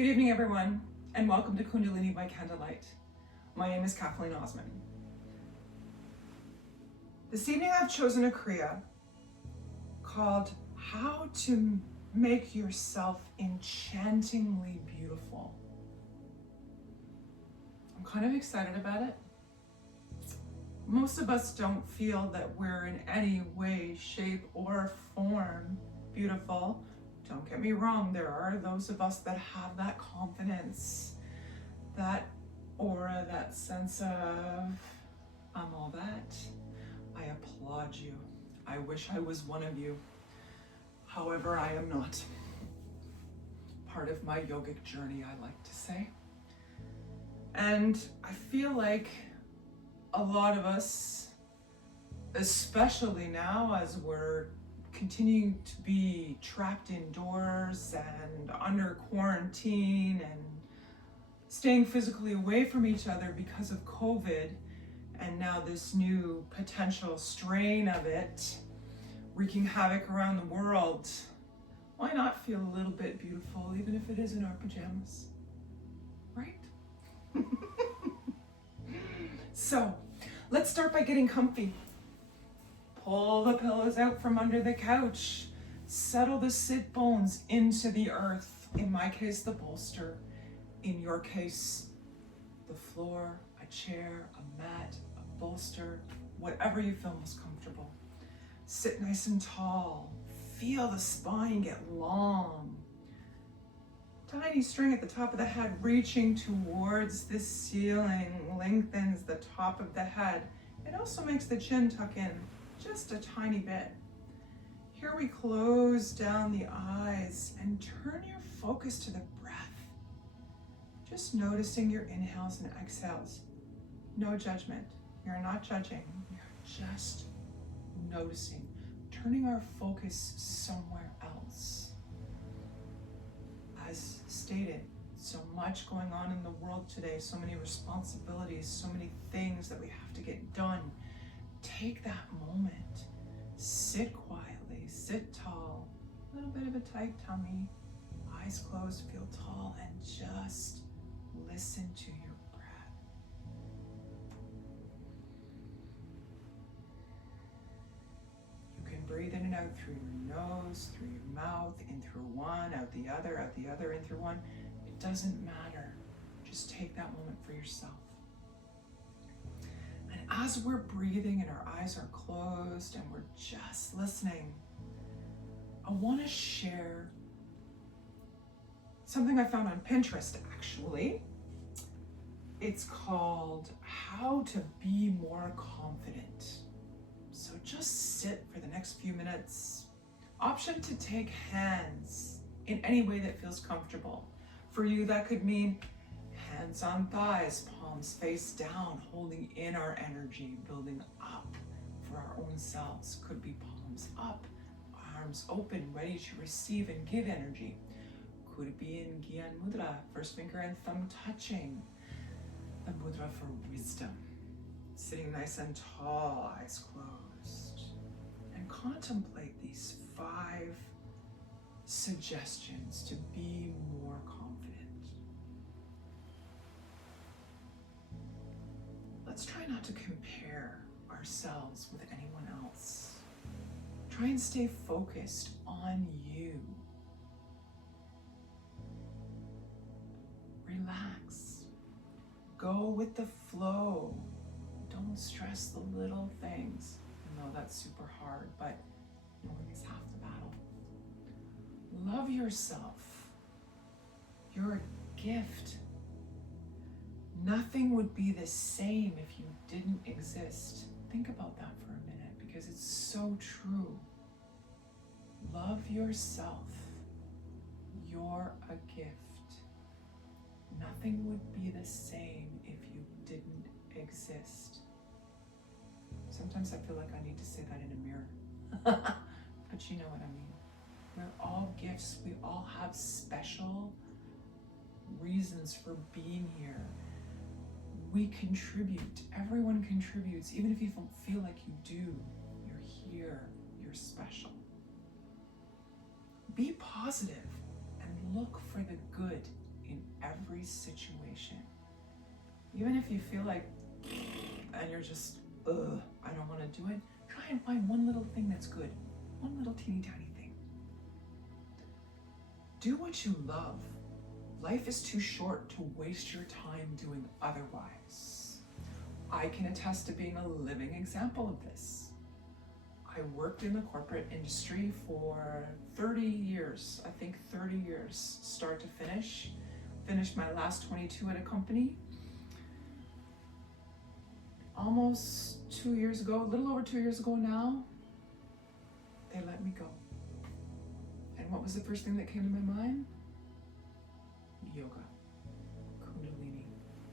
Good evening, everyone, and welcome to Kundalini by Candlelight. My name is Kathleen Osmond. This evening I've chosen a Kriya called How to Make Yourself Enchantingly Beautiful. I'm kind of excited about it. Most of us don't feel that we're in any way, shape, or form beautiful. Don't get me wrong, there are those of us that have that confidence, that aura, that sense of, I'm all that. I applaud you. I wish I was one of you. However, I am not. Part of my yogic journey, I like to say. And I feel like a lot of us, especially now as we're continuing to be trapped indoors and under quarantine and staying physically away from each other because of COVID, and now this new potential strain of it wreaking havoc around the world, why not feel a little bit beautiful, even if it is in our pajamas, right? So let's start by getting comfy. Pull the pillows out from under the couch. Settle the sit bones into the earth. In my case, the bolster. In your case, the floor, a chair, a mat, a bolster, whatever you feel most comfortable. Sit nice and tall. Feel the spine get long. Tiny string at the top of the head reaching towards the ceiling lengthens the top of the head. It also makes the chin tuck in just a tiny bit. Here we close down the eyes and turn your focus to the breath. Just noticing your inhales and exhales. No judgment. You're not judging. You're just noticing. Turning our focus somewhere else. As stated, so much going on in the world today, so many responsibilities, so many things that we have to get done. Take that moment, sit quietly, sit tall, a little bit of a tight tummy, eyes closed, feel tall, and just listen to your breath. You can breathe in and out through your nose, through your mouth, in through one, out the other, in through one. It doesn't matter. Just take that moment for yourself. And as we're breathing and our eyes are closed and we're just listening, I want to share something I found on Pinterest, actually. It's called How to Be More Confident. So just sit for the next few minutes. Option to take hands in any way that feels comfortable. For you, that could mean hands on thighs, palms face down, holding in our energy, building up for our own selves. Could be palms up, arms open, ready to receive and give energy. Could be in Gyan Mudra, first finger and thumb touching. The mudra for wisdom. Sitting nice and tall, eyes closed. And contemplate these 5 suggestions to be more confident. Let's try not to compare ourselves with anyone else. Try and stay focused on you. Relax. Go with the flow. Don't stress the little things. I know that's super hard, but knowing is half the battle. Love yourself. You're a gift. Nothing would be the same if you didn't exist. Think about that for a minute because it's so true. Love yourself. You're a gift. Nothing would be the same if you didn't exist. Sometimes I feel like I need to say that in a mirror. But you know what I mean. We're all gifts. We all have special reasons for being here. We contribute. Everyone contributes. Even if you don't feel like you do, you're here. You're special. Be positive and look for the good in every situation. Even if you feel like, and you're just, I don't want to do it, try and find one little thing that's good. One little teeny tiny thing. Do what you love. Life is too short to waste your time doing otherwise. I can attest to being a living example of this. I worked in the corporate industry for 30 years, I think 30 years, start to finish. Finished my last 22 at a company. Almost 2 years ago, a little over 2 years ago now, they let me go. And what was the first thing that came to my mind? Yoga, Kundalini.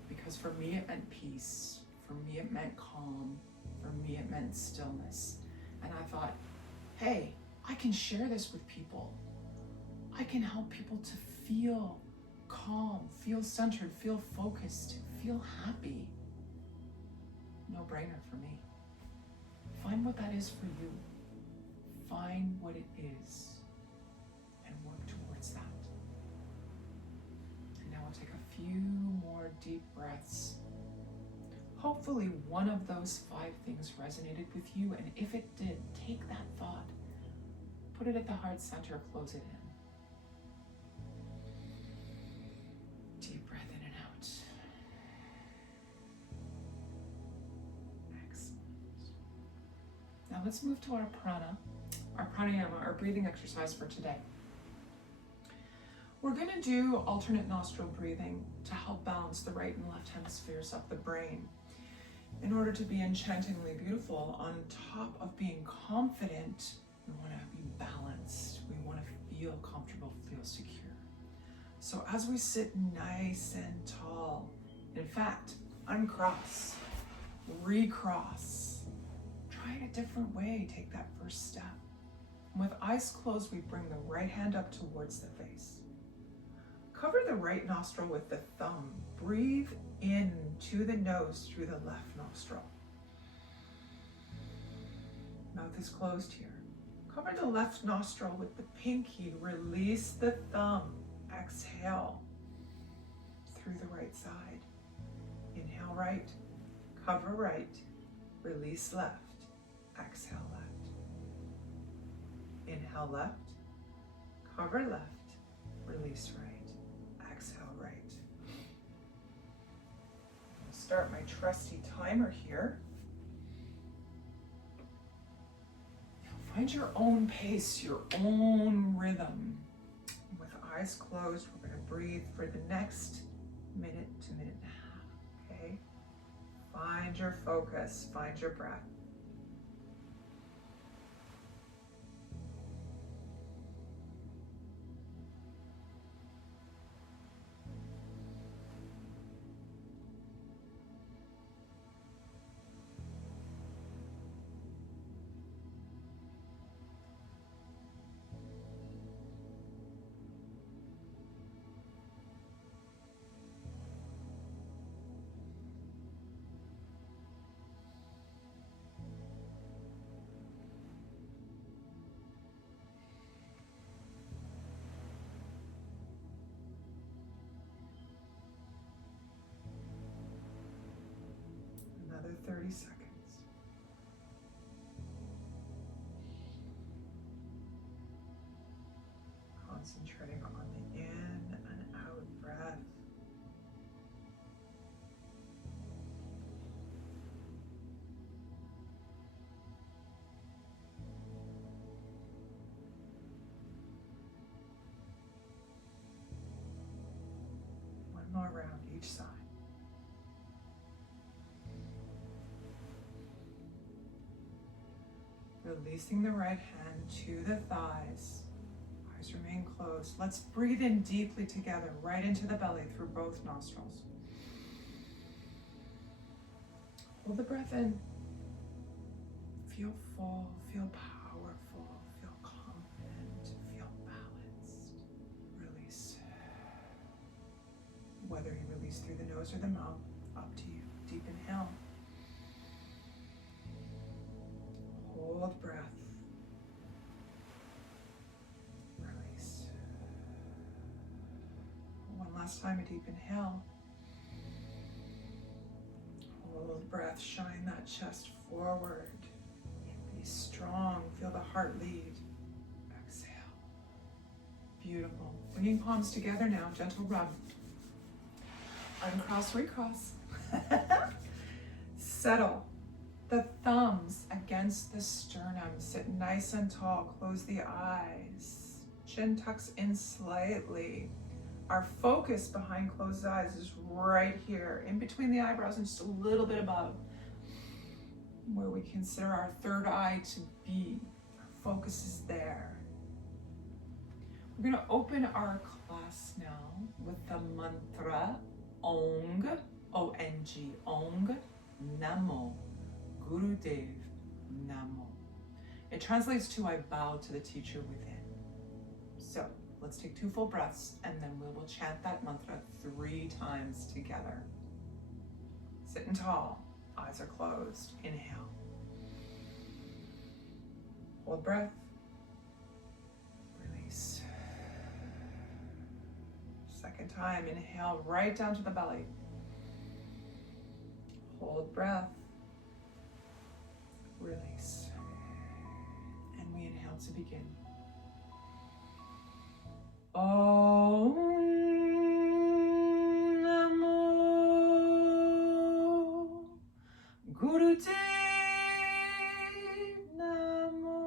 Because for me it meant peace, for me it meant calm, for me it meant stillness. And I thought, hey, I can share this with people. I can help people to feel calm, feel centered, feel focused, feel happy. No brainer for me. Find what that is for you. Find what it is and work towards that. And now we'll take a few more deep breaths. Hopefully one of those 5 things resonated with you, and if it did, take that thought, put it at the heart center, close it in. Deep breath in and out. Excellent. Now let's move to our pranayama, our breathing exercise for today. We're going to do alternate nostril breathing to help balance the right and left hemispheres of the brain. In order to be enchantingly beautiful, on top of being confident, we want to be balanced. We want to feel comfortable, feel secure. So as we sit nice and tall, in fact, uncross, recross, try it a different way, take that first step. And with eyes closed, we bring the right hand up towards the face. Cover the right nostril with the thumb. Breathe in to the nose through the left nostril. Mouth is closed here. Cover the left nostril with the pinky. Release the thumb. Exhale through the right side. Inhale right. Cover right. Release left. Exhale left. Inhale left. Cover left. Release right. Exhale right. I'll start my trusty timer here. Find your own pace, your own rhythm. With eyes closed, we're going to breathe for the next minute to minute and a half, okay? Find your focus, find your breath. Another 30 seconds. Concentrating on the in and out breath. One more round each side. Releasing the right hand to the thighs. Eyes remain closed. Let's breathe in deeply together, right into the belly through both nostrils. Hold the breath in. Feel full, feel powerful, feel confident, feel balanced. Release. Whether you release through the nose or the mouth, up to you. Deep inhale. Hold breath. Release. One last Last time, a deep inhale. Hold breath, shine that chest forward. Be strong, feel the heart lead. Exhale. Beautiful. Bringing palms together now, gentle rub. Uncross, recross. Settle. The thumbs against the sternum. Sit nice and tall. Close the eyes. Chin tucks in slightly. Our focus behind closed eyes is right here, in between the eyebrows and just a little bit above, where we consider our third eye to be. Our focus is there. We're going to open our class now with the mantra Ong, O-N-G, Ong Namo Gurudev Namo. It translates to I bow to the teacher within. So let's take 2 full breaths and then we will chant that mantra 3 times together. Sitting tall, eyes are closed. Inhale. Hold breath. Release. Second time, inhale right down to the belly. Hold breath. Release. And we inhale to begin. Om Namo Gurudev Namo.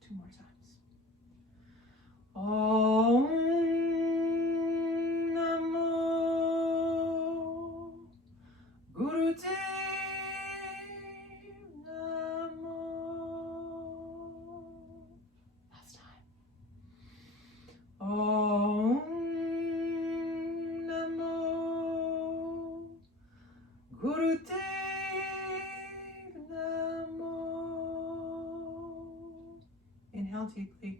2 more times. Om Namo Gurudev Namo. Last time. Om Namo Gurudev Namo. Inhale deeply.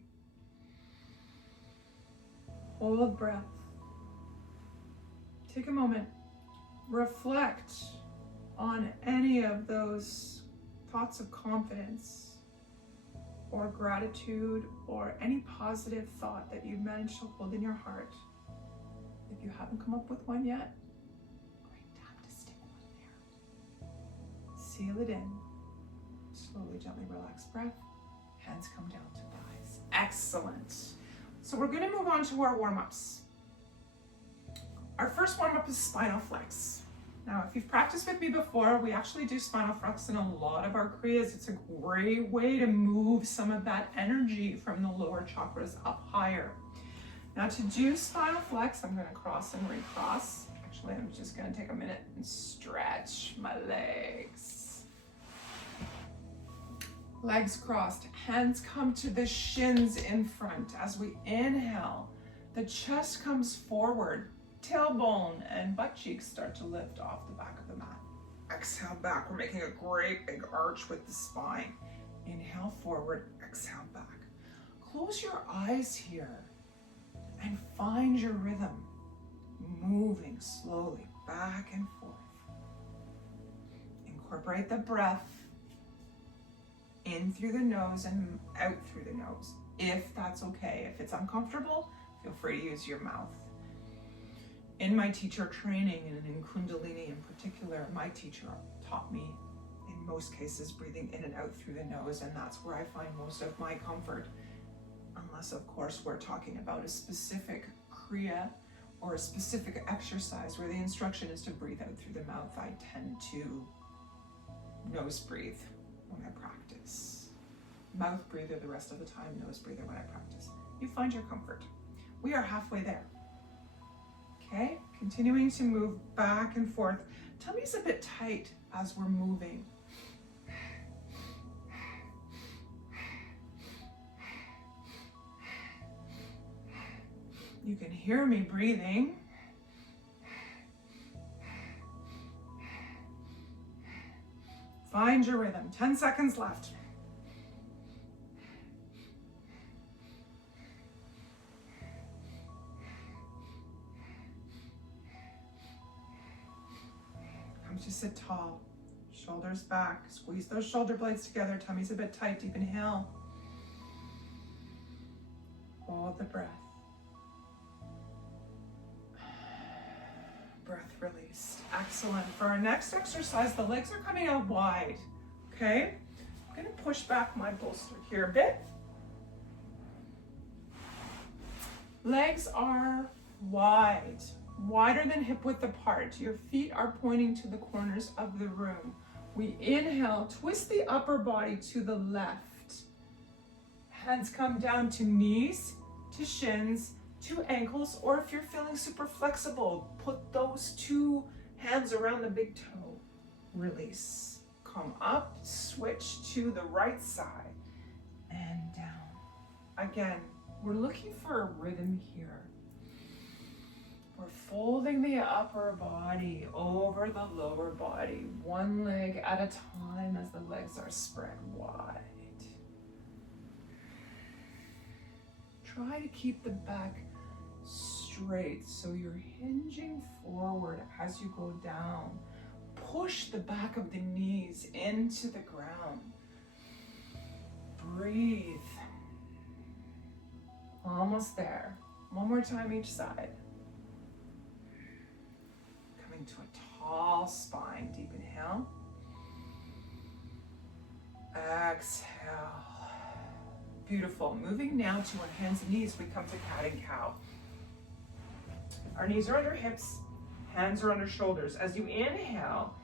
Hold breath. Take a moment. Reflect on any of those thoughts of confidence or gratitude or any positive thought that you've managed to hold in your heart. If you haven't come up with one yet, great time to stick one there. Seal it in. Slowly, gently relax breath. Hands come down to thighs. Excellent. So we're going to move on to our warm-ups. Our first warm-up is Spinal Flex. Now, if you've practiced with me before, we actually do Spinal Flex in a lot of our Kriyas. It's a great way to move some of that energy from the lower chakras up higher. Now, to do Spinal Flex, I'm going to cross and recross. Actually, I'm just going to take a minute and stretch my legs. Legs crossed, hands come to the shins in front. As we inhale, the chest comes forward, tailbone and butt cheeks start to lift off the back of the mat. Exhale back, we're making a great big arch with the spine. Inhale forward, exhale back. Close your eyes here and find your rhythm, moving slowly back and forth. Incorporate the breath in through the nose and out through the nose, if that's okay. If it's uncomfortable, feel free to use your mouth. In my teacher training, and in Kundalini in particular, my teacher taught me, in most cases, breathing in and out through the nose, and that's where I find most of my comfort. Unless, of course, we're talking about a specific Kriya or a specific exercise where the instruction is to breathe out through the mouth, I tend to nose breathe when I practice. Mouth breather the rest of the time, nose breather when I practice. You find your comfort. We are halfway there. Okay, continuing to move back and forth. Tummy's a bit tight as we're moving. You can hear me breathing. Find your rhythm. 10 seconds left. Come to sit tall. Shoulders back. Squeeze those shoulder blades together. Tummy's a bit tight. Deep inhale. Hold the breath. breath released. Excellent. For our next exercise, the legs are coming out wide. Okay? I'm going to push back my bolster here a bit. Legs are wide, wider than hip width apart. Your feet are pointing to the corners of the room. We inhale, twist the upper body to the left. Hands come down to knees, to shins, to ankles, or if you're feeling super flexible, put those two hands around the big toe. Release. Come up, switch to the right side, and down. Again, we're looking for a rhythm here. We're folding the upper body over the lower body, one leg at a time as the legs are spread wide. Try to keep the back straight so you're hinging forward as you go down. Push the back of the knees into the ground. Breathe. Almost there. One more time each side. Coming to a tall spine. Deep inhale. Exhale. Beautiful. Moving now to our hands and knees, we come to cat and cow. Our knees are under hips, hands are under shoulders. As you inhale,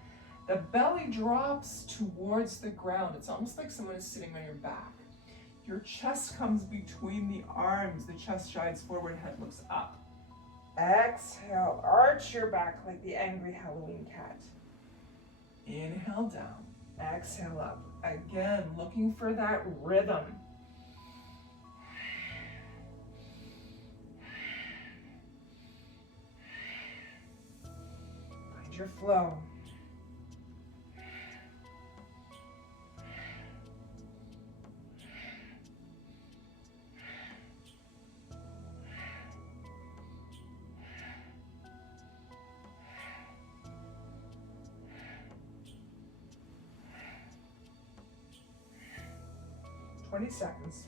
the belly drops towards the ground. It's almost like someone is sitting on your back. Your chest comes between the arms. The chest shides forward, head looks up. Exhale, arch your back like the angry Halloween cat. Inhale down, exhale up. Again, looking for that rhythm. Find your flow. Seconds.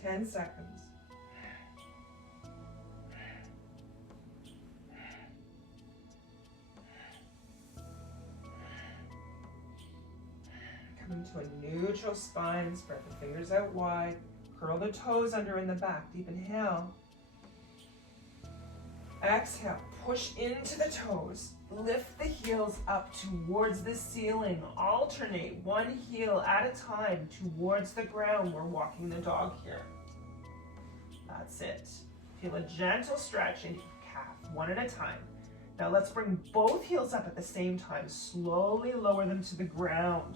Ten seconds. Coming to a neutral spine, spread the fingers out wide, curl the toes under in the back, deep inhale. Exhale, push into the toes. Lift the heels up towards the ceiling. Alternate one heel at a time towards the ground. We're walking the dog here. That's it. Feel a gentle stretch in your calf, one at a time. Now let's bring both heels up at the same time. Slowly lower them to the ground.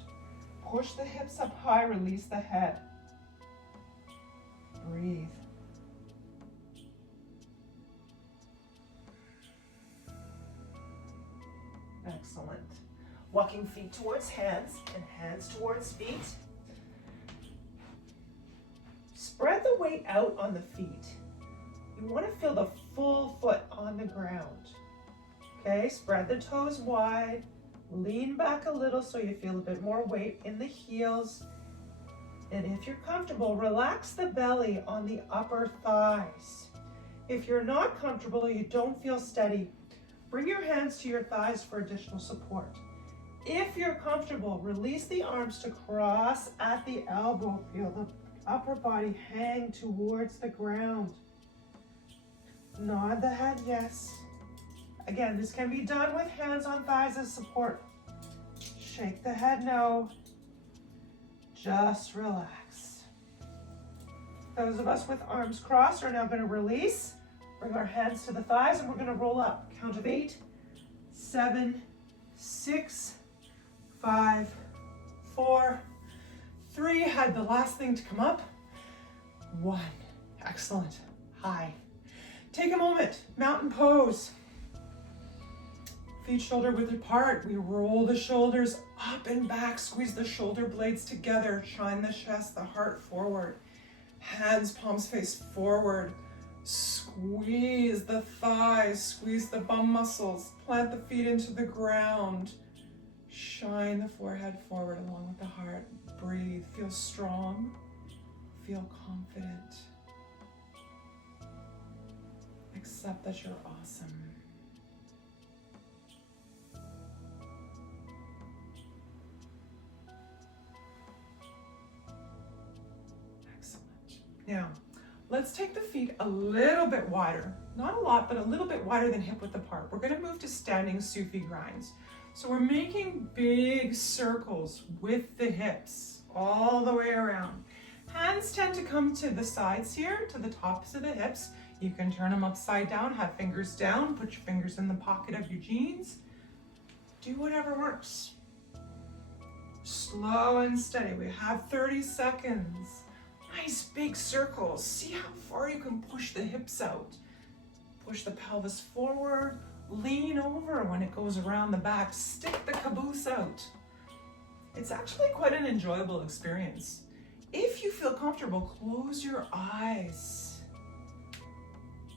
Push the hips up high, release the head. Breathe. Excellent. Walking feet towards hands and hands towards feet. Spread the weight out on the feet. You want to feel the full foot on the ground. Okay, spread the toes wide. Lean back a little so you feel a bit more weight in the heels. And if you're comfortable, relax the belly on the upper thighs. If you're not comfortable, you don't feel steady, bring your hands to your thighs for additional support. If you're comfortable, release the arms to cross at the elbow. Feel the upper body hang towards the ground. Nod the head, yes. Again, this can be done with hands on thighs as support. Shake the head, no. Just relax. Those of us with arms crossed are now going to release. Bring our hands to the thighs and we're going to roll up. Count of 8, 7, 6, 5, 4, 3. Had the last thing to come up. 1. Excellent. High. Take a moment. Mountain pose. Feet shoulder width apart. We roll the shoulders up and back. Squeeze the shoulder blades together. Shine the chest, the heart forward. Hands, palms face forward. Squeeze the thighs. Squeeze the bum muscles. Plant the feet into the ground. Shine the forehead forward along with the heart. Breathe. Feel strong. Feel confident. Accept that you're awesome. Excellent. Now, let's take the feet a little bit wider. Not a lot, but a little bit wider than hip width apart. We're going to move to standing Sufi grinds. So we're making big circles with the hips all the way around. Hands tend to come to the sides here, to the tops of the hips. You can turn them upside down, have fingers down, put your fingers in the pocket of your jeans. Do whatever works. Slow and steady. We have 30 seconds. Nice big circles. See how far you can push the hips out. Push the pelvis forward. Lean over when it goes around the back. Stick the caboose out. It's actually quite an enjoyable experience. If you feel comfortable, close your eyes.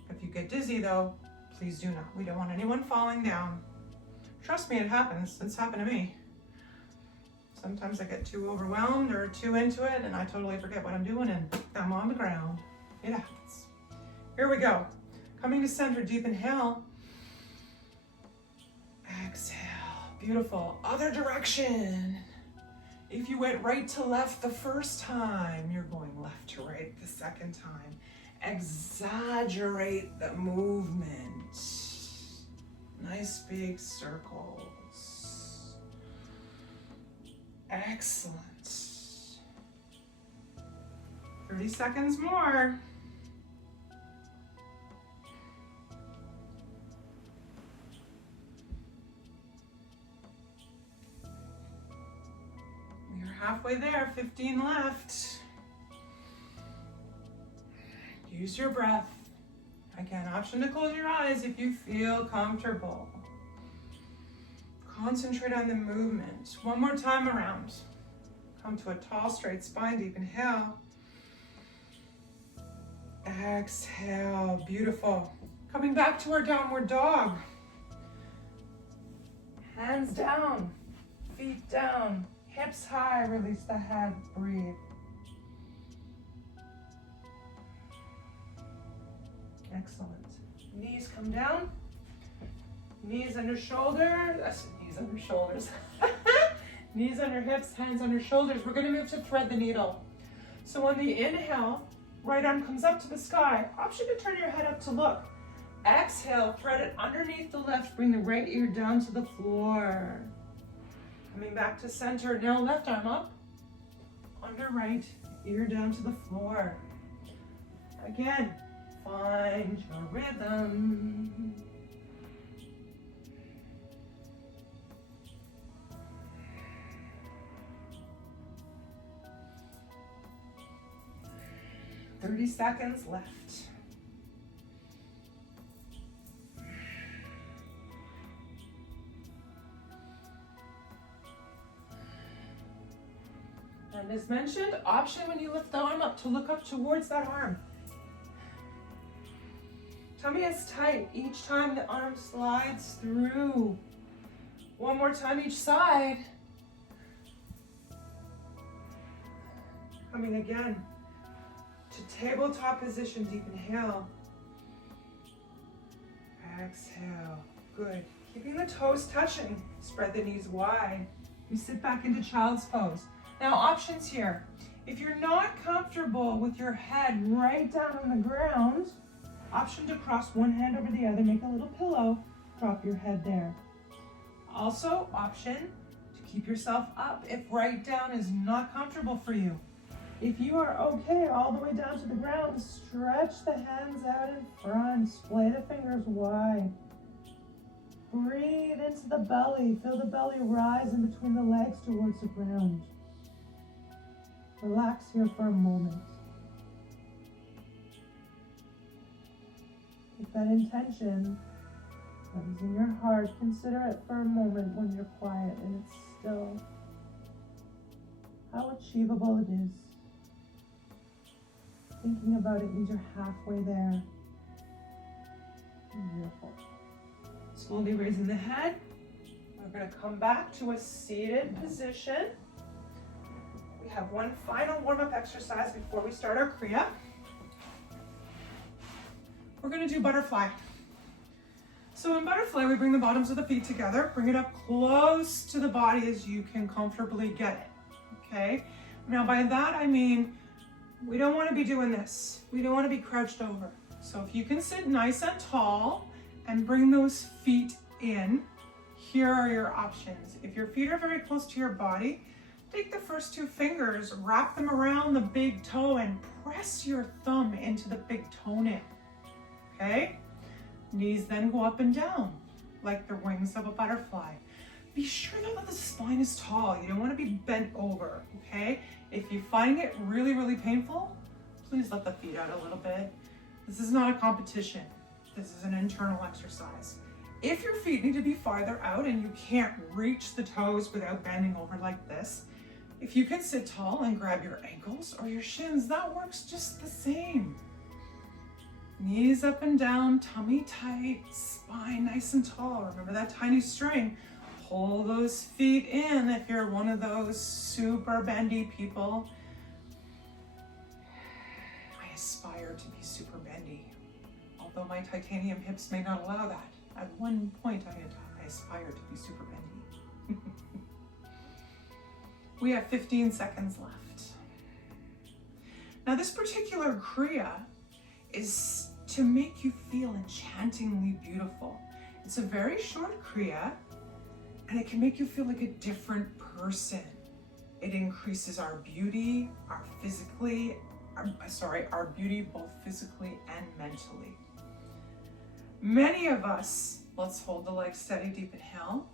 If you get dizzy though, please do not. We don't want anyone falling down. Trust me, it happens. It's happened to me. Sometimes I get too overwhelmed or too into it and I totally forget what I'm doing and I'm on the ground. It happens. Here we go. Coming to center, deep inhale. Exhale. Beautiful. Other direction. If you went right to left the first time, you're going left to right the second time. Exaggerate the movement. Nice big circles. Excellent. 30 seconds more. Halfway there, 15 left. Use your breath. Again, option to close your eyes if you feel comfortable. Concentrate on the movement. One more time around. Come to a tall, straight spine, deep inhale. Exhale, beautiful. Coming back to our downward dog. Hands down, feet down. Hips high, release the head, breathe. Excellent. Knees come down. Knees under shoulders. I said knees under shoulders. Knees under hips, hands under shoulders. We're going to move to thread the needle. So on the inhale, right arm comes up to the sky. Option to turn your head up to look. Exhale, thread it underneath the left. Bring the right ear down to the floor. Coming back to center, now left arm up, under right, ear down to the floor. Again, find your rhythm. "30 seconds left. And as mentioned, option when you lift the arm up to look up towards that arm. Tummy is tight each time the arm slides through. One more time each side. Coming again to tabletop position, deep inhale. Exhale, good. Keeping the toes touching, spread the knees wide. We sit back into child's pose. Now options here. If you're not comfortable with your head right down on the ground, option to cross one hand over the other, make a little pillow, drop your head there. Also option to keep yourself up if right down is not comfortable for you. If you are okay all the way down to the ground, stretch the hands out in front, splay the fingers wide. Breathe into the belly, feel the belly rise in between the legs towards the ground. Relax here for a moment. With that intention that is in your heart, consider it for a moment when you're quiet and it's still. How achievable it is. Thinking about it means you're halfway there. Beautiful. Slowly raising the head, We're going to come back to a seated position. We have one final warm-up exercise before we start our Kriya. We're going to do butterfly. So in butterfly, we bring the bottoms of the feet together, bring it up close to the body as you can comfortably get it, okay? Now by that I mean, we don't want to be doing this. We don't want to be crouched over. So if you can sit nice and tall and bring those feet in, here are your options. If your feet are very close to your body, take the first two fingers, wrap them around the big toe and press your thumb into the big toenail, okay? Knees then go up and down like the wings of a butterfly. Be sure that the spine is tall. You don't want to be bent over, okay? If you find it really, really painful, please let the feet out a little bit. This is not a competition. This is an internal exercise. If your feet need to be farther out and you can't reach the toes without bending over like this, if you can sit tall and grab your ankles or your shins, that works just the same. Knees up and down, tummy tight, spine nice and tall. Remember that tiny string. Pull those feet in if you're one of those super bendy people. I aspire to be super bendy, although my titanium hips may not allow that. At one point, I aspired to be super bendy. We have 15 seconds left. Now this particular Kriya is to make you feel enchantingly beautiful. It's a very short Kriya, and it can make you feel like a different person. It increases our beauty, our beauty both physically and mentally. Many of us, let's hold the legs steady, deep inhale.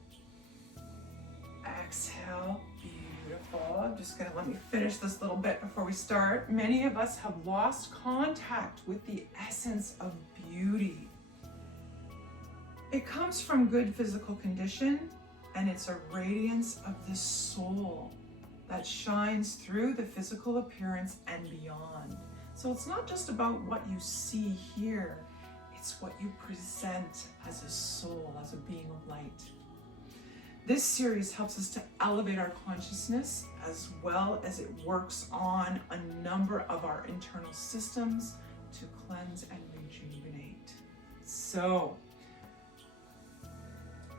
Exhale, beautiful. I'm just gonna let me finish this little bit before we start. Many of us have lost contact with the essence of beauty. It comes from good physical condition, and it's a radiance of the soul that shines through the physical appearance and beyond. So it's not just about what you see here, it's what you present as a soul, as a being of light. This series helps us to elevate our consciousness as well as it works on a number of our internal systems to cleanse and rejuvenate. So,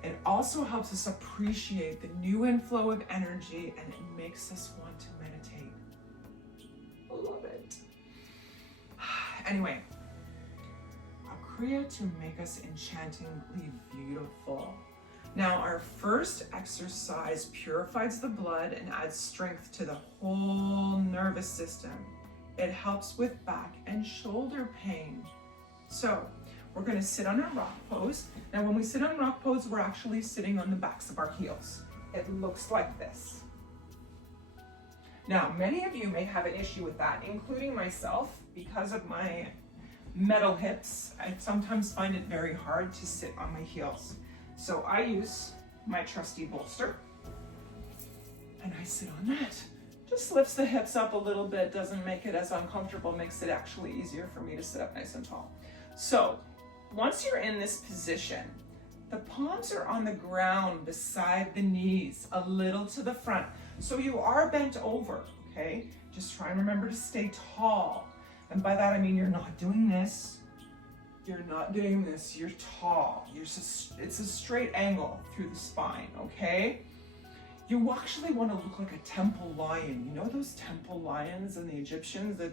it also helps us appreciate the new inflow of energy, and it makes us want to meditate. I love it. Anyway, a Kriya to make us enchantingly beautiful. Now, our first exercise purifies the blood and adds strength to the whole nervous system. It helps with back and shoulder pain. So, we're going to sit on a rock pose. Now, when we sit on rock pose, we're actually sitting on the backs of our heels. It looks like this. Now, many of you may have an issue with that, including myself, because of my metal hips. I sometimes find it very hard to sit on my heels. So I use my trusty bolster, and I sit on that. Just lifts the hips up a little bit, doesn't make it as uncomfortable, makes it actually easier for me to sit up nice and tall. So once you're in this position, the palms are on the ground beside the knees, a little to the front. So you are bent over, okay? Just try and remember to stay tall. And by that I mean you're not doing this. You're not doing this, you're tall. It's a straight angle through the spine, okay? You actually want to look like a temple lion. You know those temple lions and the Egyptians, the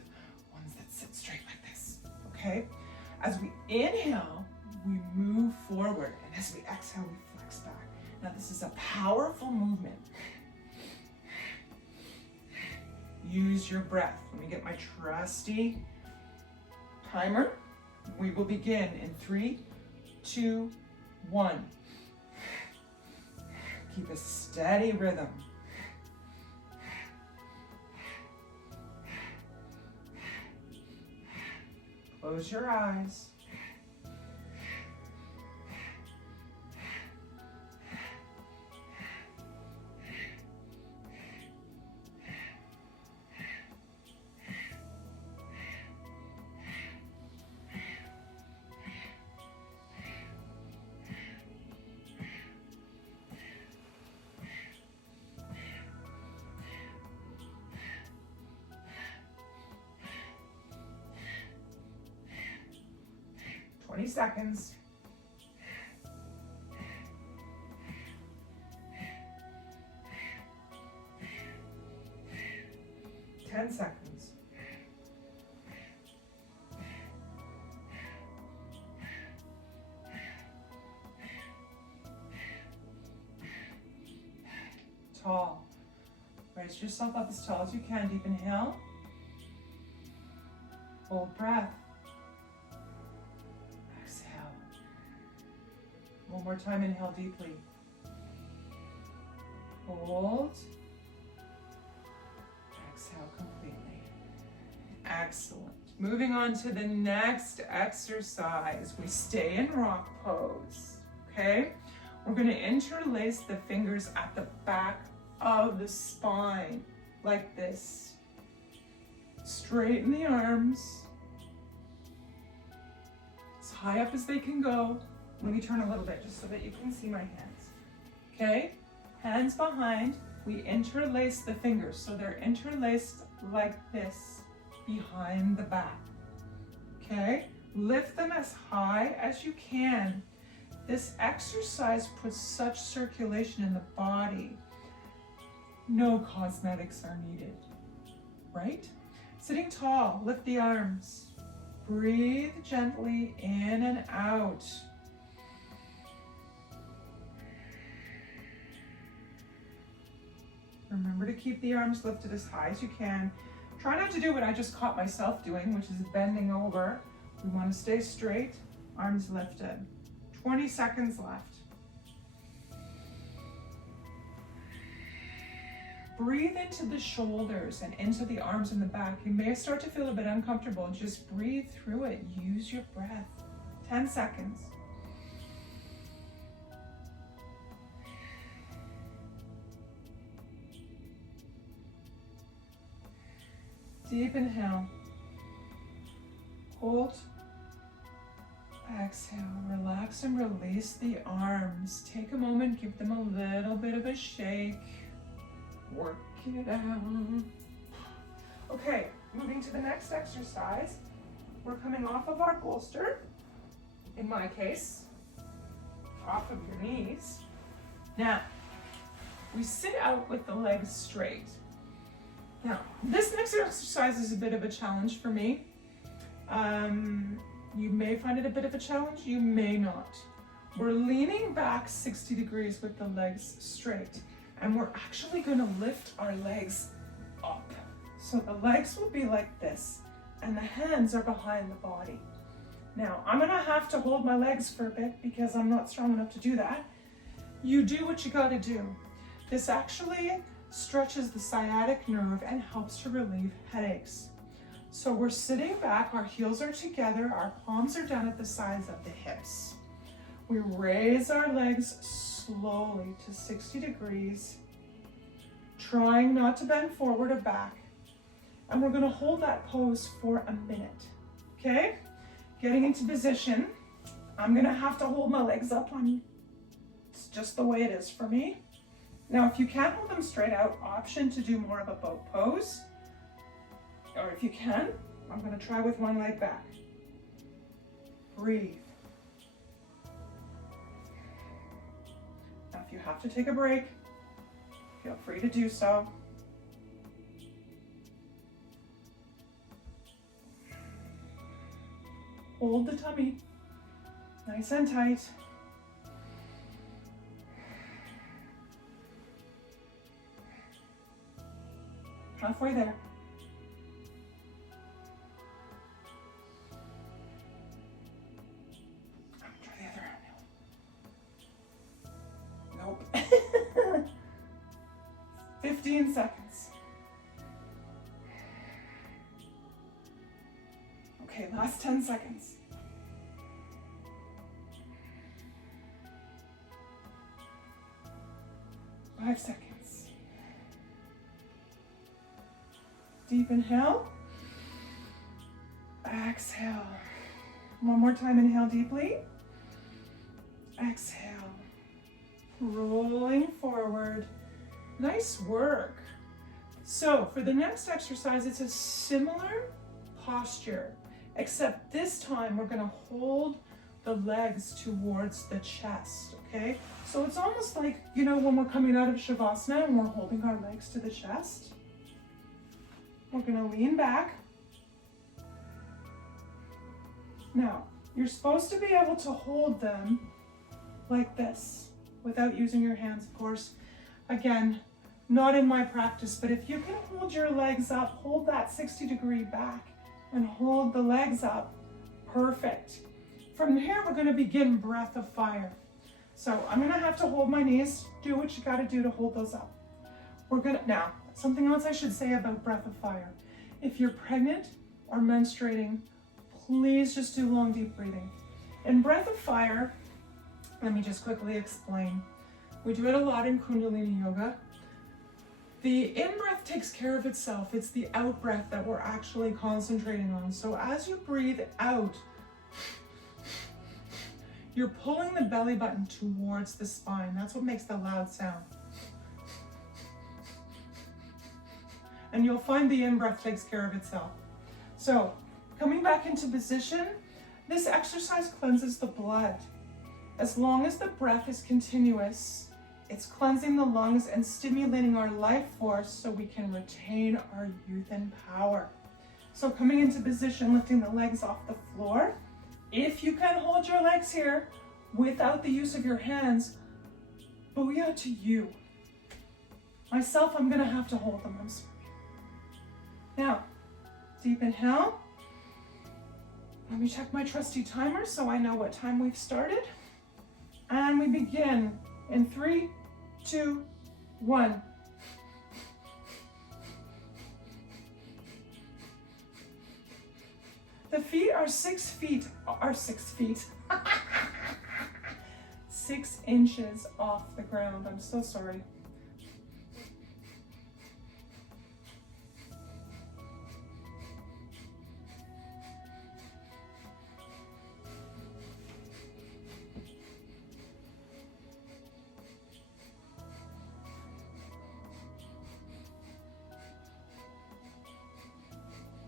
ones that sit straight like this, okay? As we inhale, we move forward, and as we exhale, we flex back. Now this is a powerful movement. Use your breath. Let me get my trusty timer. We will begin in 3, 2, 1. Keep a steady rhythm. Close your eyes. 20 seconds. 10 seconds. Tall. Raise yourself up as tall as you can. Deep inhale. Hold breath. Exhale. One more time, inhale deeply. Hold. Exhale completely. Excellent. Moving on to the next exercise. We stay in rock pose, okay? We're gonna interlace the fingers at the back of the spine, like this. Straighten the arms, as high up as they can go. Let me turn a little bit just so that you can see my hands. Okay, hands behind. We interlace the fingers, so they're interlaced like this behind the back. Okay, lift them as high as you can. This exercise puts such circulation in the body. No cosmetics are needed, right? Sitting tall, lift the arms. Breathe gently in and out. Remember to keep the arms lifted as high as you can. Try not to do what I just caught myself doing, which is bending over. We want to stay straight, arms lifted. 20 seconds left. Breathe into the shoulders and into the arms in the back. You may start to feel a bit uncomfortable. Just breathe through it. Use your breath. 10 seconds. Deep inhale. Hold. Exhale. Relax and release the arms. Take a moment, give them a little bit of a shake. Work it out. Okay, moving to the next exercise. We're coming off of our bolster, in my case, off of your knees. Now, we sit out with the legs straight. Now, this next exercise is a bit of a challenge for me. You may find it a bit of a challenge, you may not. We're leaning back 60 degrees with the legs straight, and we're actually gonna lift our legs up. So the legs will be like this, and the hands are behind the body. Now, I'm gonna have to hold my legs for a bit because I'm not strong enough to do that. You do what you gotta do. This actually stretches the sciatic nerve and helps to relieve headaches. So we're sitting back, our heels are together, our palms are down at the sides of the hips. We raise our legs slowly to 60 degrees, trying not to bend forward or back. And we're gonna hold that pose for a minute, okay? Getting into position. I'm gonna have to hold my legs up on, it's just the way it is for me. Now, if you can't hold them straight out, option to do more of a boat pose. Or if you can, I'm gonna try with one leg back. Breathe. Now, if you have to take a break, feel free to do so. Hold the tummy nice and tight. Halfway there. Try the other arm now. Nope. 15 seconds. Okay, last 10 seconds. Five seconds. Deep inhale. Exhale. One more time, inhale deeply. Exhale. Rolling forward. Nice work. So for the next exercise, it's a similar posture, except this time we're gonna hold the legs towards the chest, okay? So it's almost like, you know, when we're coming out of Shavasana and we're holding our legs to the chest. We're gonna lean back. Now, you're supposed to be able to hold them like this without using your hands, of course. Again, not in my practice, but if you can hold your legs up, hold that 60-degree back and hold the legs up, perfect. From here, we're gonna begin breath of fire. So I'm gonna have to hold my knees. Do what you gotta do to hold those up. Now, something else I should say about breath of fire. If you're pregnant or menstruating, please just do long, deep breathing. In breath of fire, let me just quickly explain. We do it a lot in Kundalini Yoga. The in-breath takes care of itself. It's the out-breath that we're actually concentrating on. So as you breathe out, you're pulling the belly button towards the spine. That's what makes the loud sound. And you'll find the in-breath takes care of itself. So, coming back into position, this exercise cleanses the blood. As long as the breath is continuous, it's cleansing the lungs and stimulating our life force so we can retain our youth and power. So coming into position, lifting the legs off the floor. If you can hold your legs here without the use of your hands, booyah to you. Myself, I'm gonna have to hold them, I'm sorry. Now, deep inhale. Let me check my trusty timer so I know what time we've started. And we begin in 3, 2, 1. The feet are 6 feet, 6 inches off the ground. I'm so sorry.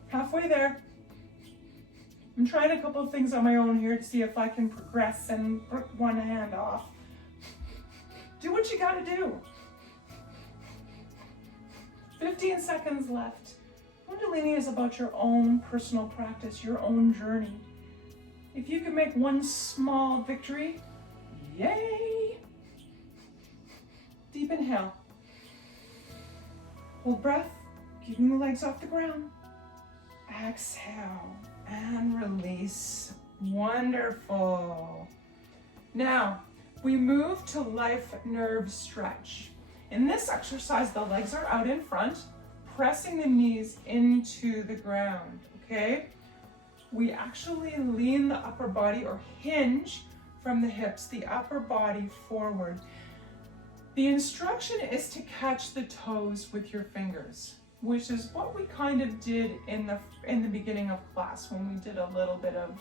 Halfway there. I'm trying a couple of things on my own here to see if I can progress and put one hand off. Do what you gotta do. 15 seconds left. Kundalini is about your own personal practice, your own journey. If you can make one small victory, yay! Deep inhale. Hold breath, keeping the legs off the ground. Exhale and release. Wonderful. Now, we move to life nerve stretch. In this exercise, the legs are out in front, pressing the knees into the ground, okay? We actually lean the upper body or hinge from the hips, the upper body forward. The instruction is to catch the toes with your fingers, which is what we kind of did in the beginning of class when we did a little bit of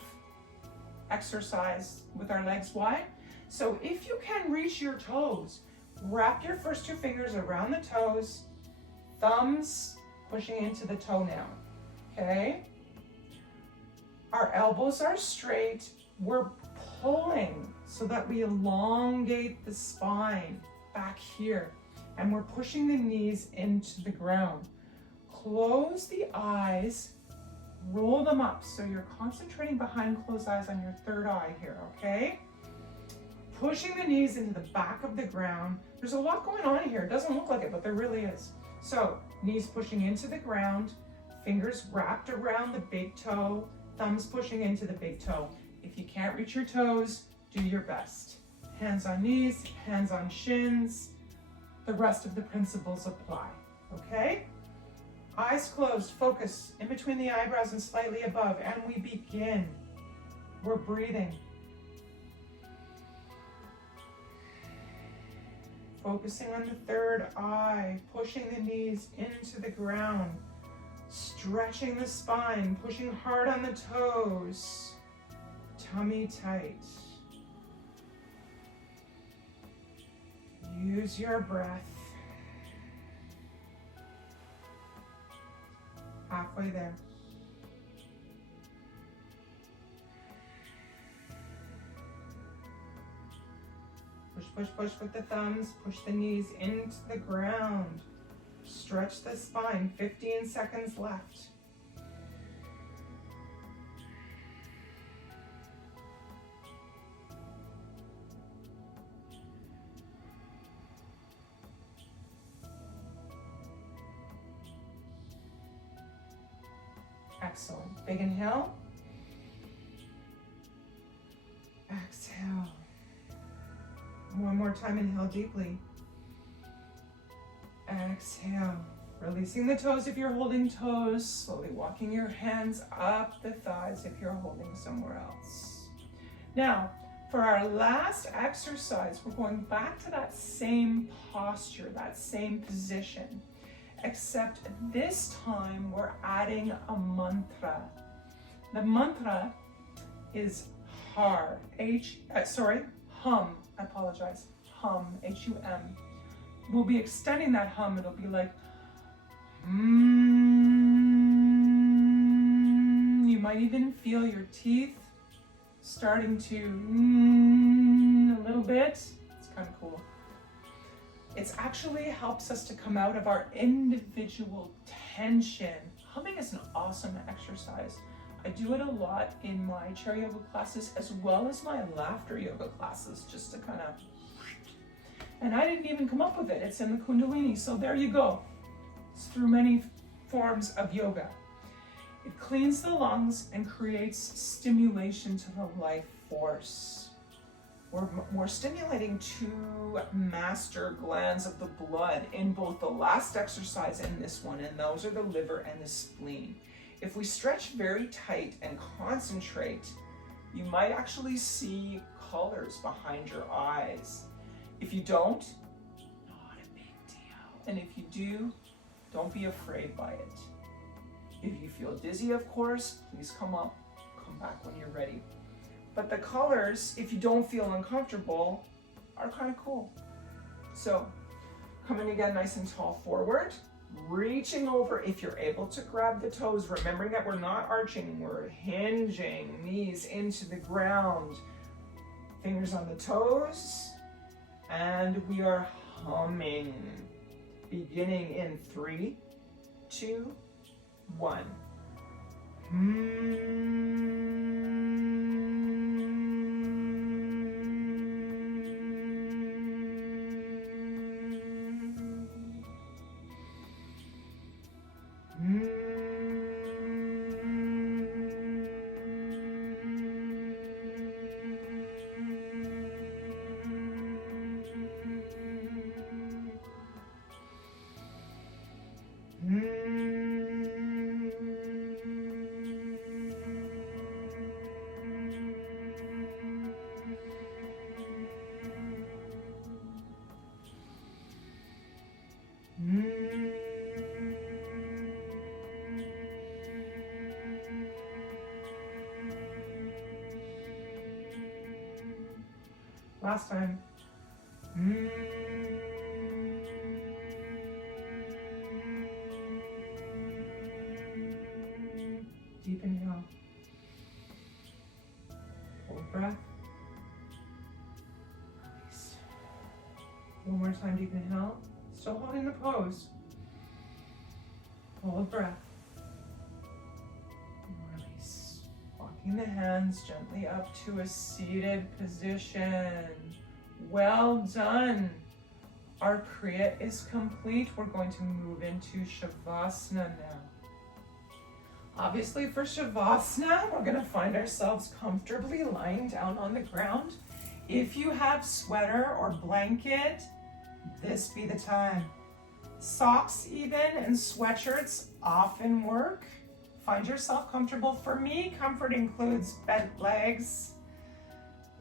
exercise with our legs wide. So if you can reach your toes, wrap your first 2 fingers around the toes, thumbs pushing into the toenail, okay? Our elbows are straight. We're pulling so that we elongate the spine back here, and we're pushing the knees into the ground. Close the eyes, roll them up so you're concentrating behind closed eyes on your third eye here, okay? Pushing the knees into the back of the ground. There's a lot going on here. It doesn't look like it, but there really is. So, knees pushing into the ground, fingers wrapped around the big toe, thumbs pushing into the big toe. If you can't reach your toes, do your best. Hands on knees, hands on shins. The rest of the principles apply, okay? Eyes closed, focus in between the eyebrows and slightly above, and we begin. We're breathing. Focusing on the third eye, pushing the knees into the ground, stretching the spine, pushing hard on the toes, tummy tight. Use your breath. Halfway there. Push, push, push with the thumbs. Push the knees into the ground. Stretch the spine. 15 seconds left. Excellent. Big inhale. Exhale. One more time, inhale deeply. Exhale. Releasing the toes if you're holding toes. Slowly walking your hands up the thighs if you're holding somewhere else. Now, for our last exercise, we're going back to that same posture, that same position. Except this time we're adding a mantra. The mantra is hum, I apologize, hum, H-U-M. We'll be extending that hum, it'll be like, You might even feel your teeth starting to a little bit. It's kind of cool. It actually helps us to come out of our individual tension. Humming is an awesome exercise. I do it a lot in my chair yoga classes as well as my laughter yoga classes, just to kind of, and I didn't even come up with it. It's in the Kundalini, so there you go. It's through many forms of yoga. It cleans the lungs and creates stimulation to the life force. We're stimulating two master glands of the blood in both the last exercise and this one, and those are the liver and the spleen. If we stretch very tight and concentrate, you might actually see colors behind your eyes. If you don't, not a big deal. And if you do, don't be afraid by it. If you feel dizzy, of course, please come back when you're ready. But the colors, if you don't feel uncomfortable, are kind of cool. So, coming again nice and tall forward, reaching over if you're able to grab the toes, remembering that we're not arching, we're hinging, knees into the ground, fingers on the toes, and we are humming. Beginning in 3, 2, 1. Last time. Deep inhale. Hold breath. Release. One more time, deep inhale. Still holding the pose. Hold breath. Release. Walking the hands gently up to a seated position. Well done. Our Kriya is complete. We're going to move into Savasana now. Obviously for Savasana, we're going to find ourselves comfortably lying down on the ground. If you have sweater or blanket, this be the time. Socks even and sweatshirts often work. Find yourself comfortable. For me, comfort includes bent legs.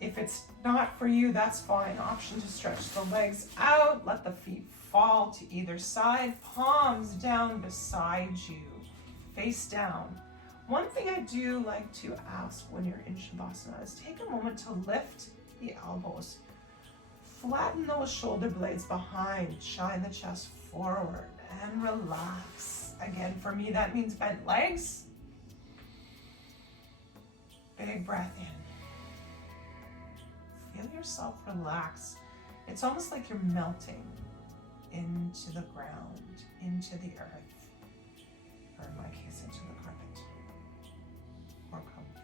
If it's not for you, that's fine. Option to stretch the legs out, let the feet fall to either side, palms down beside you, face down. One thing I do like to ask when you're in Savasana is take a moment to lift the elbows, flatten those shoulder blades behind, shine the chest forward, and relax. Again, for me, that means bent legs. Big breath in. Feel yourself relax It's almost like you're melting into the ground, into the earth, or in my case, into the carpet, or comfy.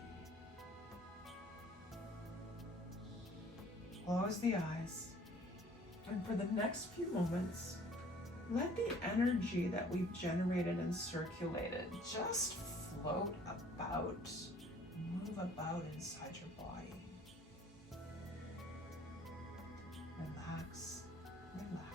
Close the eyes, and for the next few moments, let the energy that we've generated and circulated just float about, move about inside your body. Relax, relax.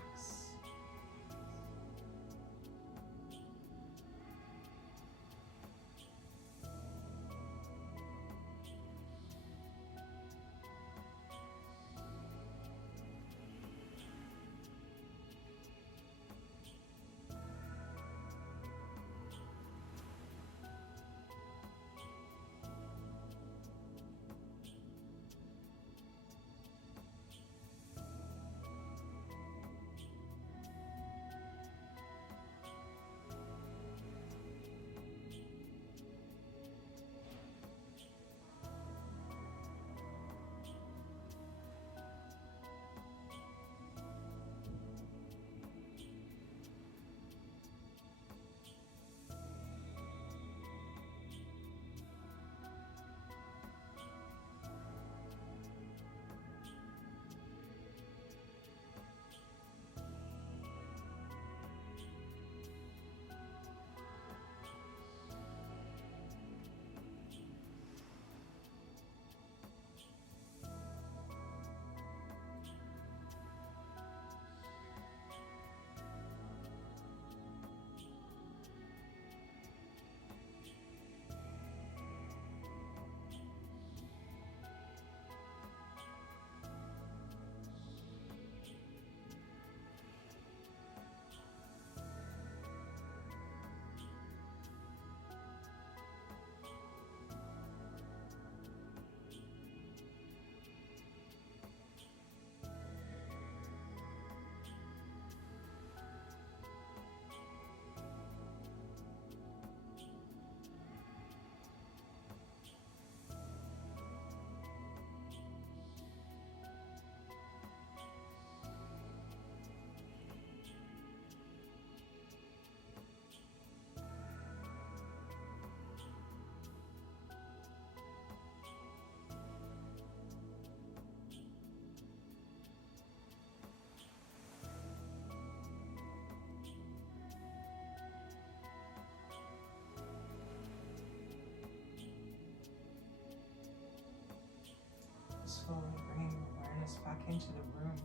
Slowly bringing awareness back into the room,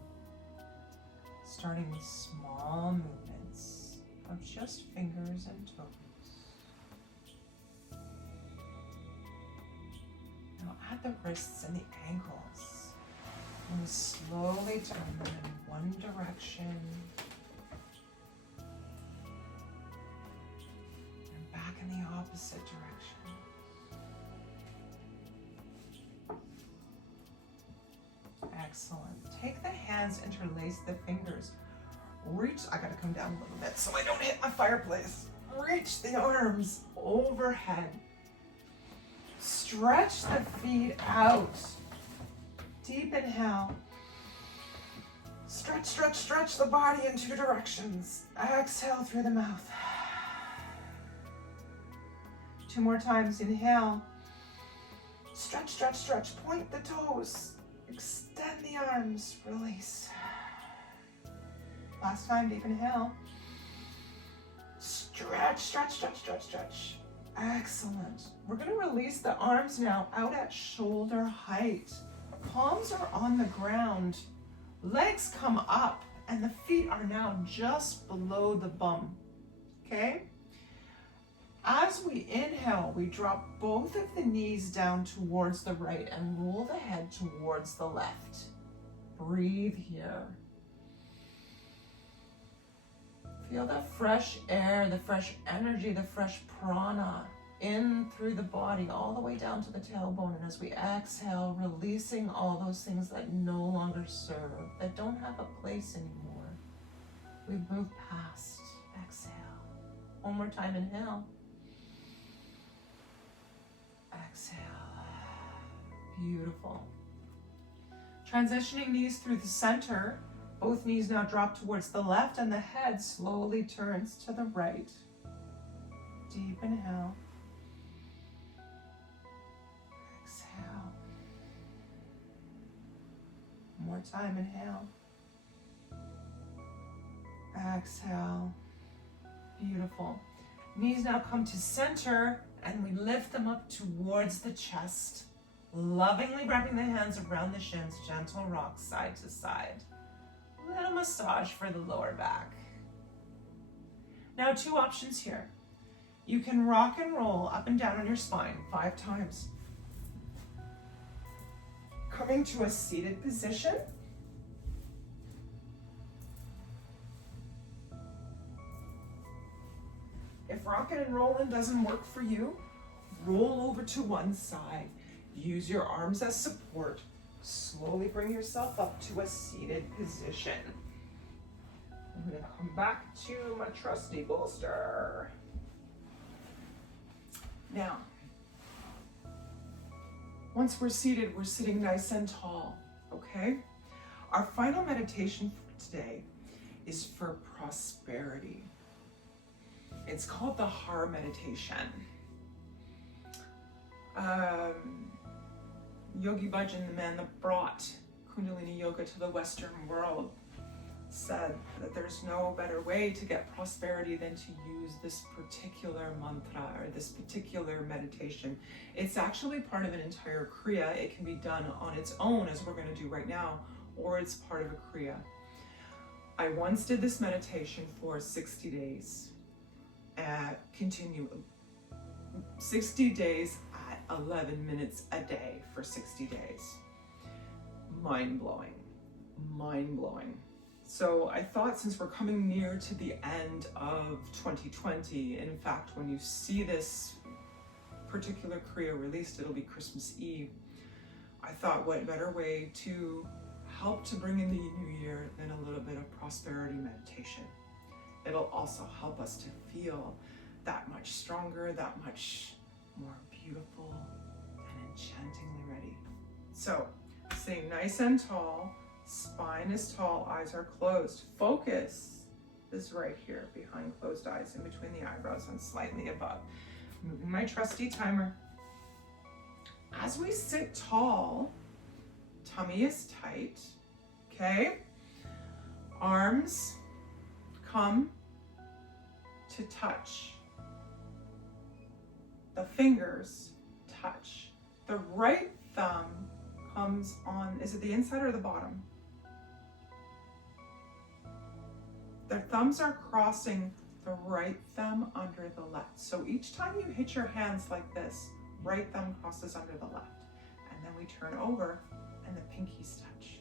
starting with small movements of just fingers and toes. Now at the wrists and the ankles, and slowly turn them in one direction and back in the opposite direction. Excellent. Take the hands, interlace the fingers. Reach, I gotta come down a little bit so I don't hit my fireplace. Reach the arms overhead. Stretch the feet out. Deep inhale. Stretch, stretch, stretch the body in two directions. Exhale through the mouth. 2 more times, inhale. Stretch, stretch, stretch, point the toes. Extend the arms, release. Last time, deep inhale. Stretch, stretch, stretch, stretch, stretch. Excellent. We're gonna release the arms now out at shoulder height. Palms are on the ground. Legs come up and the feet are now just below the bum, okay? As we inhale, we drop both of the knees down towards the right and roll the head towards the left. Breathe here. Feel the fresh air, the fresh energy, the fresh prana in through the body, all the way down to the tailbone. And as we exhale, releasing all those things that no longer serve, that don't have a place anymore. We move past. Exhale. One more time, inhale. Exhale. Beautiful. Transitioning knees through the center. Both knees now drop towards the left and the head slowly turns to the right. Deep inhale. Exhale. More time, inhale. Exhale. Beautiful. Knees now come to center and we lift them up towards the chest. Lovingly wrapping the hands around the shins, gentle rock side to side. Little massage for the lower back. Now 2 options here. You can rock and roll up and down on your spine 5 times. Coming to a seated position. If rocking and rolling doesn't work for you, roll over to one side. Use your arms as support. Slowly bring yourself up to a seated position. I'm going to come back to my trusty bolster. Now, once we're seated, we're sitting nice and tall, okay? Our final meditation for today is for prosperity. It's called the Har meditation. Yogi Bhajan, the man that brought Kundalini Yoga to the Western world, said that there's no better way to get prosperity than to use this particular mantra or this particular meditation. It's actually part of an entire Kriya. It can be done on its own, as we're going to do right now, or it's part of a Kriya. I once did this meditation for 60 days. Continue 60 days at 11 minutes a day for 60 days. Mind-blowing, mind-blowing. So I thought, since we're coming near to the end of 2020, and in fact, when you see this particular Kriya released, it'll be Christmas Eve. I thought, what better way to help to bring in the new year than a little bit of prosperity meditation. It'll also help us to feel that much stronger, that much more beautiful and enchantingly ready. So, sitting nice and tall, spine is tall, eyes are closed. Focus is right here, behind closed eyes, in between the eyebrows and slightly above. Moving my trusty timer. As we sit tall, tummy is tight, okay? Arms come to touch. The fingers touch. The right thumb comes on, is it the inside or the bottom? The thumbs are crossing the right thumb under the left. So each time you hit your hands like this, right thumb crosses under the left. And then we turn over and the pinkies touch.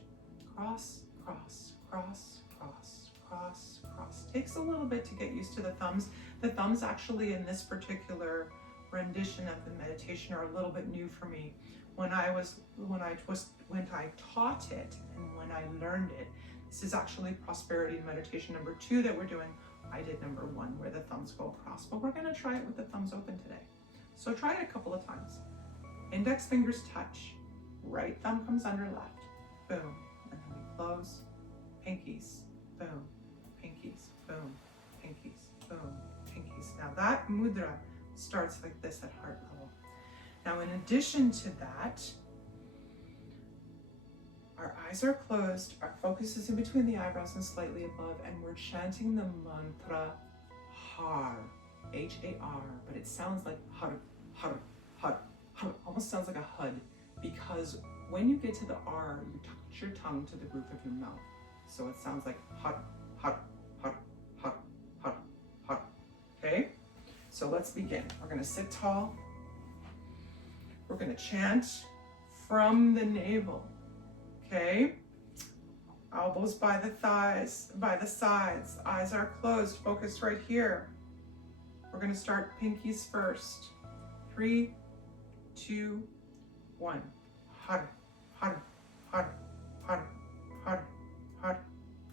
Cross, cross, cross, cross, cross, cross. Takes a little bit to get used to the thumbs. The thumbs actually in this particular rendition of the meditation are a little bit new for me. When I taught it and when I learned it, this is actually prosperity meditation number 2 that we're doing. I did number 1 where the thumbs go across, but we're going to try it with the thumbs open today. So try it a couple of times. Index fingers touch, right thumb comes under left, boom, and then we close, pinkies, boom, pinkies, boom, pinkies, boom, pinkies. Now that mudra starts like this at heart level. Now in addition to that, our eyes are closed, our focus is in between the eyebrows and slightly above, and we're chanting the mantra Har, H-A-R, but it sounds like Har, Har, Har, Har, almost sounds like a HUD, because when you get to the R, you touch your tongue to the roof of your mouth. So it sounds like Har, Har, Har, Har, Har, Har, okay? So let's begin. We're gonna sit tall. We're gonna chant from the navel. Okay, elbows by the thighs, by the sides, eyes are closed, focus right here. We're gonna start pinkies first. 3, 2, 1. Har, har, har, har, har, har, har,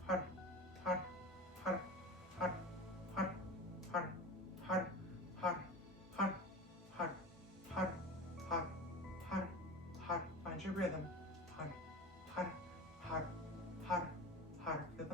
har, har, har, har, har, har, har, har, har, har, har, har, har. Find your rhythm. Har, har, har, har. Feel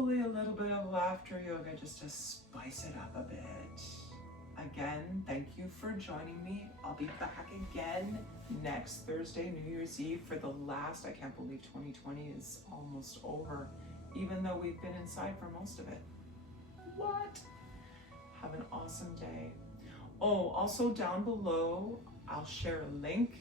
hopefully a little bit of laughter yoga just to spice it up a bit. Again, thank you for joining me. I'll be back again next Thursday, New Year's Eve, for the last, I can't believe 2020 is almost over, even though we've been inside for most of it. What? Have an awesome day. Oh, also down below, I'll share a link.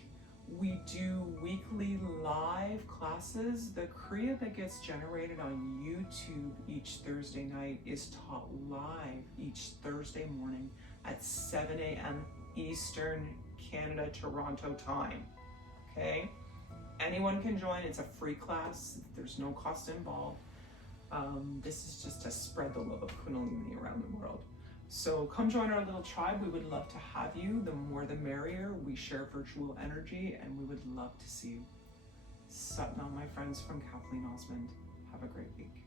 We do weekly live classes. The Kriya that gets generated on YouTube each Thursday night is taught live each Thursday morning at 7 a.m. Eastern Canada, Toronto time. Okay? Anyone can join. It's a free class. There's no cost involved. This is just to spread the love of Kundalini around the world. So come join our little tribe. We would love to have you. The more the merrier. We share virtual energy and we would love to see you. Satnam, my friends, from Kathleen Osmond. Have a great week.